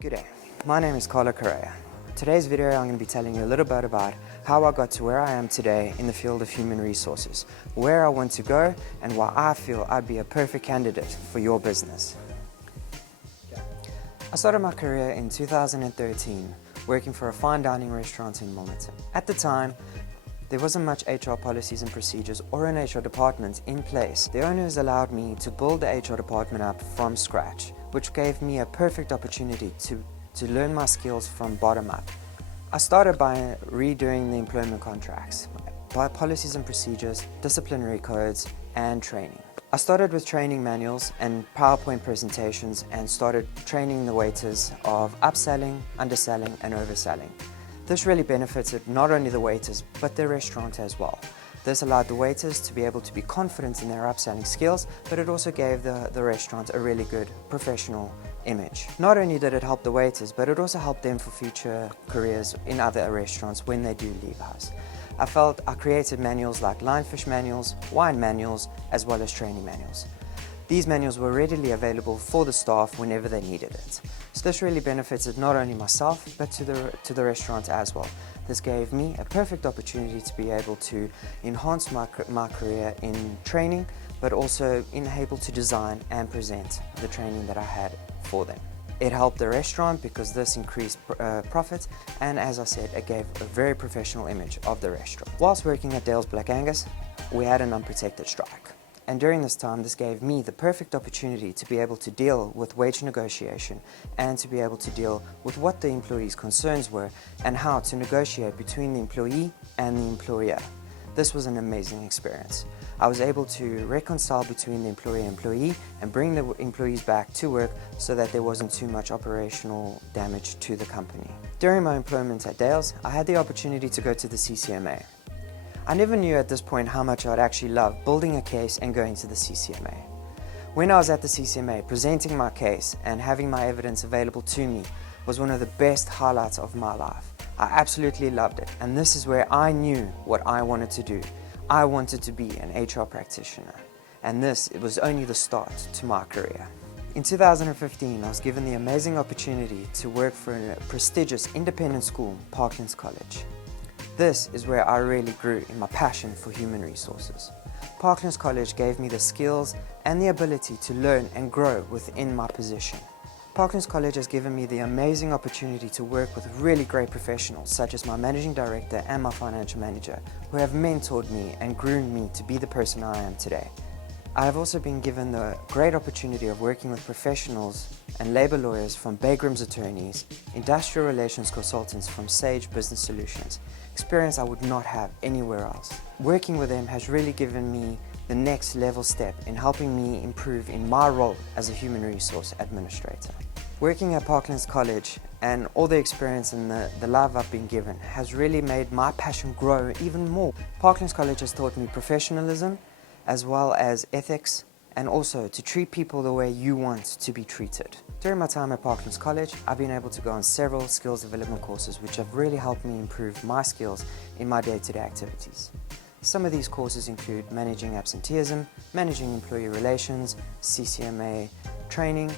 Good day, my name is Carlo Correia. Today's video I'm going to be telling you a little bit about how I got to where I am today in the field of human resources, where I want to go and why I feel I'd be a perfect candidate for your business. I started my career in 2013 working for a fine dining restaurant in Wilmington. At the time, there wasn't much HR policies and procedures or an HR department in place. The owners allowed me to build the HR department up from scratch, which gave me a perfect opportunity to learn my skills from bottom up. I started by redoing the employment contracts, by policies and procedures, disciplinary codes, and training. I started with training manuals and PowerPoint presentations and started training the waiters of upselling, underselling, and overselling. This really benefited not only the waiters, but the restaurant as well. This allowed the waiters to be able to be confident in their upselling skills, but it also gave the restaurant a really good professional image. Not only did it help the waiters, but it also helped them for future careers in other restaurants when they do leave us. I felt I created manuals like lionfish manuals, wine manuals, as well as training manuals. These manuals were readily available for the staff whenever they needed it. So this really benefited not only myself, but to the restaurant as well. This gave me a perfect opportunity to be able to enhance my career in training, but also in able to design and present the training that I had for them. It helped the restaurant because this increased profits, and as I said, it gave a very professional image of the restaurant. Whilst working at Dale's Black Angus, we had an unprotected strike. And during this time, this gave me the perfect opportunity to be able to deal with wage negotiation and to be able to deal with what the employee's concerns were and how to negotiate between the employee and the employer. This was an amazing experience. I was able to reconcile between the employee and bring the employees back to work so that there wasn't too much operational damage to the company. During my employment at Dale's, I had the opportunity to go to the CCMA. I never knew at this point how much I'd actually love building a case and going to the CCMA. When I was at the CCMA, presenting my case and having my evidence available to me was one of the best highlights of my life. I absolutely loved it, and this is where I knew what I wanted to do. I wanted to be an HR practitioner, and it was only the start to my career. In 2015, I was given the amazing opportunity to work for a prestigious independent school, Parklands College. This is where I really grew in my passion for human resources. Parklands College gave me the skills and the ability to learn and grow within my position. Parklands College has given me the amazing opportunity to work with really great professionals such as my managing director and my financial manager, who have mentored me and groomed me to be the person I am today. I have also been given the great opportunity of working with professionals and labour lawyers from Bagrams attorneys, industrial relations consultants from Sage Business Solutions, experience I would not have anywhere else. Working with them has really given me the next level step in helping me improve in my role as a human resource administrator. Working at Parklands College and all the experience and the love I've been given has really made my passion grow even more. Parklands College has taught me professionalism, as well as ethics, and also to treat people the way you want to be treated. During my time at Parklands College, I've been able to go on several skills development courses which have really helped me improve my skills in my day-to-day activities. Some of these courses include managing absenteeism, managing employee relations, CCMA training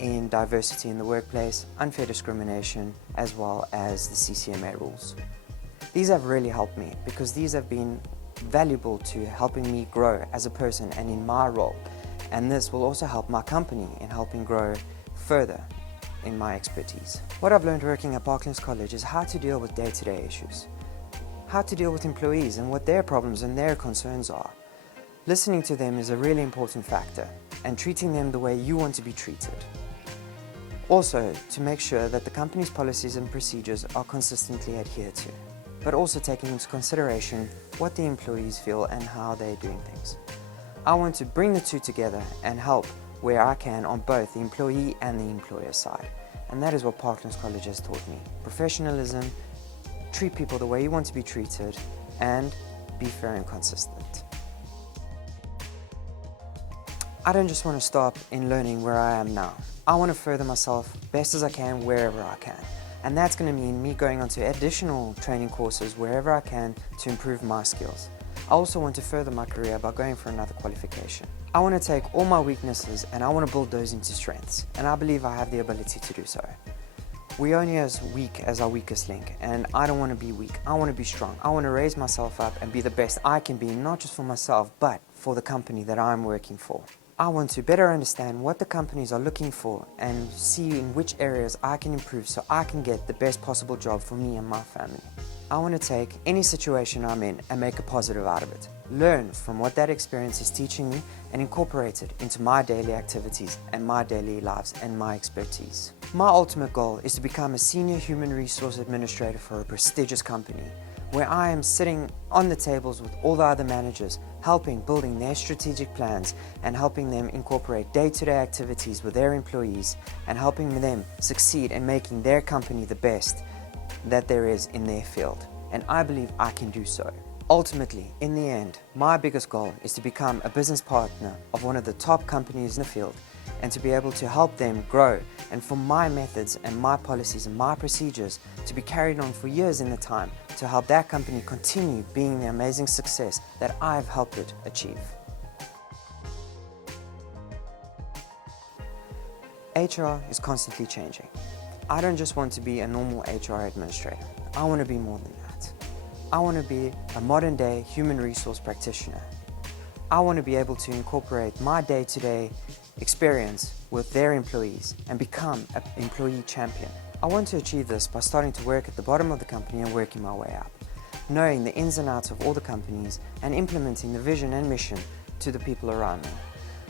in diversity in the workplace, unfair discrimination, as well as the CCMA rules. These have really helped me because these have been valuable to helping me grow as a person and in my role, and this will also help my company in helping grow further in my expertise. What I've learned working at Parklands College is how to deal with day-to-day issues, how to deal with employees and what their problems and their concerns are. Listening to them is a really important factor, and treating them the way you want to be treated. Also, to make sure that the company's policies and procedures are consistently adhered to, but also taking into consideration what the employees feel and how they're doing things. I want to bring the two together and help where I can on both the employee and the employer side. And that is what Parklands College has taught me. Professionalism, treat people the way you want to be treated, and be fair and consistent. I don't just want to stop in learning where I am now. I want to further myself best as I can wherever I can. And that's going to mean me going on to additional training courses wherever I can to improve my skills. I also want to further my career by going for another qualification. I want to take all my weaknesses and I want to build those into strengths, and I believe I have the ability to do so. We're only as weak as our weakest link, and I don't want to be weak. I want to be strong. I want to raise myself up and be the best I can be, not just for myself, but for the company that I'm working for. I want to better understand what the companies are looking for and see in which areas I can improve so I can get the best possible job for me and my family. I want to take any situation I'm in and make a positive out of it. Learn from what that experience is teaching me and incorporate it into my daily activities and my daily lives and my expertise. My ultimate goal is to become a senior human resource administrator for a prestigious company, where I am sitting on the tables with all the other managers, helping building their strategic plans and helping them incorporate day-to-day activities with their employees and helping them succeed in making their company the best that there is in their field. And I believe I can do so. Ultimately, in the end, my biggest goal is to become a business partner of one of the top companies in the field and to be able to help them grow, and for my methods and my policies and my procedures to be carried on for years in the time to help that company continue being the amazing success that I've helped it achieve. HR is constantly changing. I don't just want to be a normal HR administrator. I want to be more than that. I want to be a modern day human resource practitioner. I want to be able to incorporate my day-to-day experience with their employees and become an employee champion. I want to achieve this by starting to work at the bottom of the company and working my way up, knowing the ins and outs of all the companies and implementing the vision and mission to the people around me,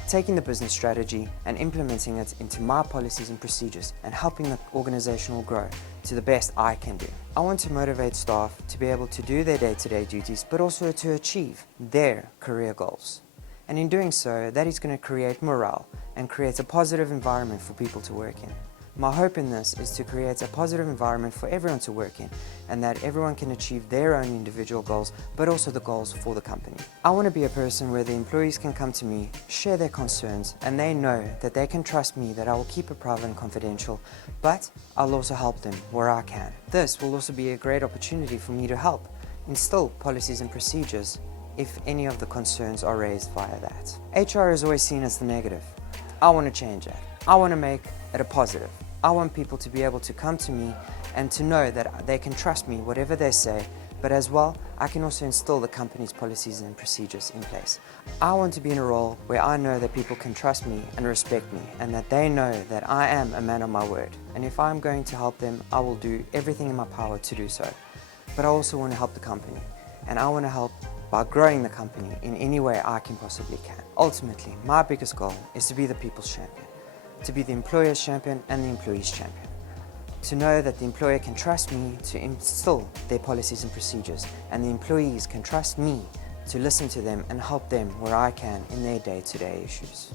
taking the business strategy and implementing it into my policies and procedures and helping the organizational grow to the best I can do. I want to motivate staff to be able to do their day-to-day duties, but also to achieve their career goals. And in doing so, that is going to create morale and create a positive environment for people to work in. My hope in this is to create a positive environment for everyone to work in and that everyone can achieve their own individual goals, but also the goals for the company. I want to be a person where the employees can come to me, share their concerns, and they know that they can trust me that I will keep it private and confidential, but I'll also help them where I can. This will also be a great opportunity for me to help instill policies and procedures if any of the concerns are raised via that. HR is always seen as the negative. I want to change that. I want to make it a positive. I want people to be able to come to me and to know that they can trust me whatever they say, but as well, I can also instill the company's policies and procedures in place. I want to be in a role where I know that people can trust me and respect me and that they know that I am a man of my word. And if I'm going to help them, I will do everything in my power to do so. But I also want to help the company, and I want to help by growing the company in any way I can possibly can. Ultimately, my biggest goal is to be the people's champion, to be the employer's champion and the employee's champion. To know that the employer can trust me to instill their policies and procedures, and the employees can trust me to listen to them and help them where I can in their day-to-day issues.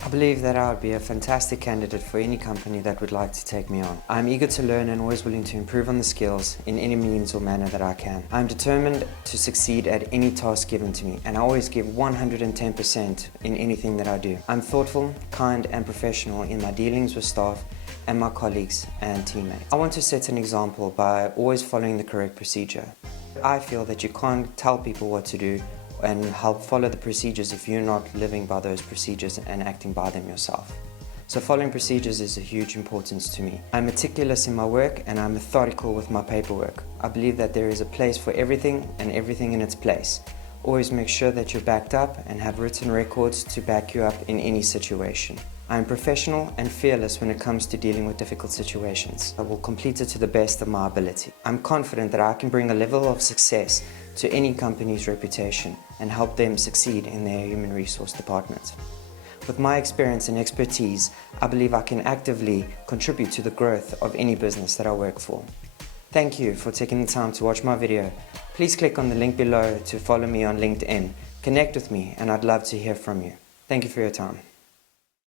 I believe that I would be a fantastic candidate for any company that would like to take me on. I'm eager to learn and always willing to improve on the skills in any means or manner that I can. I'm determined to succeed at any task given to me, and I always give 110% in anything that I do. I'm thoughtful, kind and professional in my dealings with staff and my colleagues and teammates. I want to set an example by always following the correct procedure. I feel that you can't tell people what to do and help follow the procedures if you're not living by those procedures and acting by them yourself. So following procedures is a huge importance to me. I'm meticulous in my work and I'm methodical with my paperwork. I believe that there is a place for everything and everything in its place. Always make sure that you're backed up and have written records to back you up in any situation. I am professional and fearless when it comes to dealing with difficult situations. I will complete it to the best of my ability. I'm confident that I can bring a level of success to any company's reputation and help them succeed in their human resource department. With my experience and expertise, I believe I can actively contribute to the growth of any business that I work for. Thank you for taking the time to watch my video. Please click on the link below to follow me on LinkedIn. Connect with me and I'd love to hear from you. Thank you for your time.